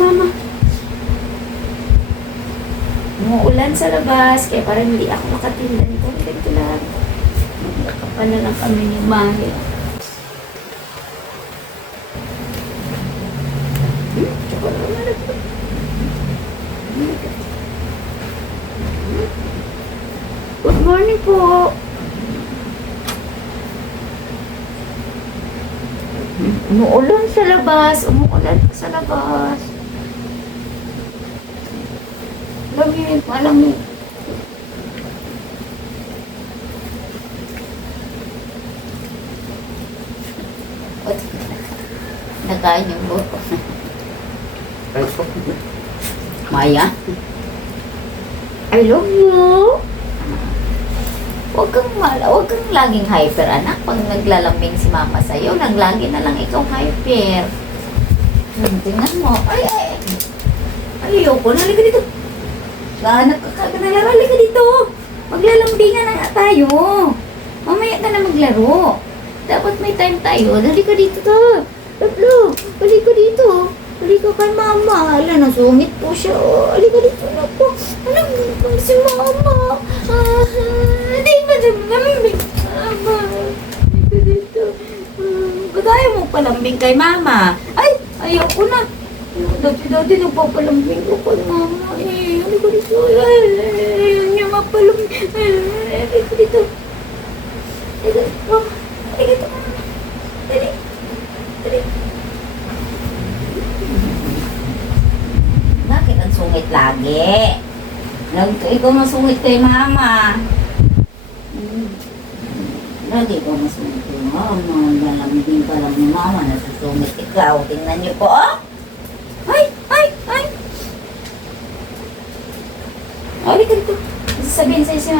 mama. Umuulan sa labas, kaya parang hindi ako makatinda nito. Ganito lang. Nagkakapan na lang kami ni ito. Good morning po. Umuulan sa labas. Umuulan sa labas. Lamig, malamig. Nakain yung buko. Maya? I love you. Huwag kang mala, huwag kang laging hyper, anak. Pag naglalambing si mama sa'yo, nang lagi na lang ikaw hyper. Hmm, tingnan mo. Ay, ay, ay. Ayoko, nalika dito. Gahanap ka ka, nalaro, halika dito. Maglalambingan na tayo. Mamaya ka na maglaro. Dapat may time tayo. Halika dito to. Tatlo, halika dito. Halika kay mama. Ala, nasungit po siya. Oh, halika dito na po. Alam mo si mama. Ah, Hindi ba namamig? Mama, halika dito. Hmm, Kagaya mo palambing kay mama. Ay, ayoko na. Dati-dati nagpapalambing ko kay mama. Eh, halika dito. Ay, ayaw niya mapalambing. Ay, halika dito. Dito. Dito. Bakit ang sungit lagi? Nag ikaw masungit kay mama. Hmm. Lagi ikaw masungit kay mama. Lalambing ka lang ni mama. Nasusungit ikaw. Tingnan niyo po, oh. Ay! Ay! Ay, dito. Sasabihin sa'yo si mama.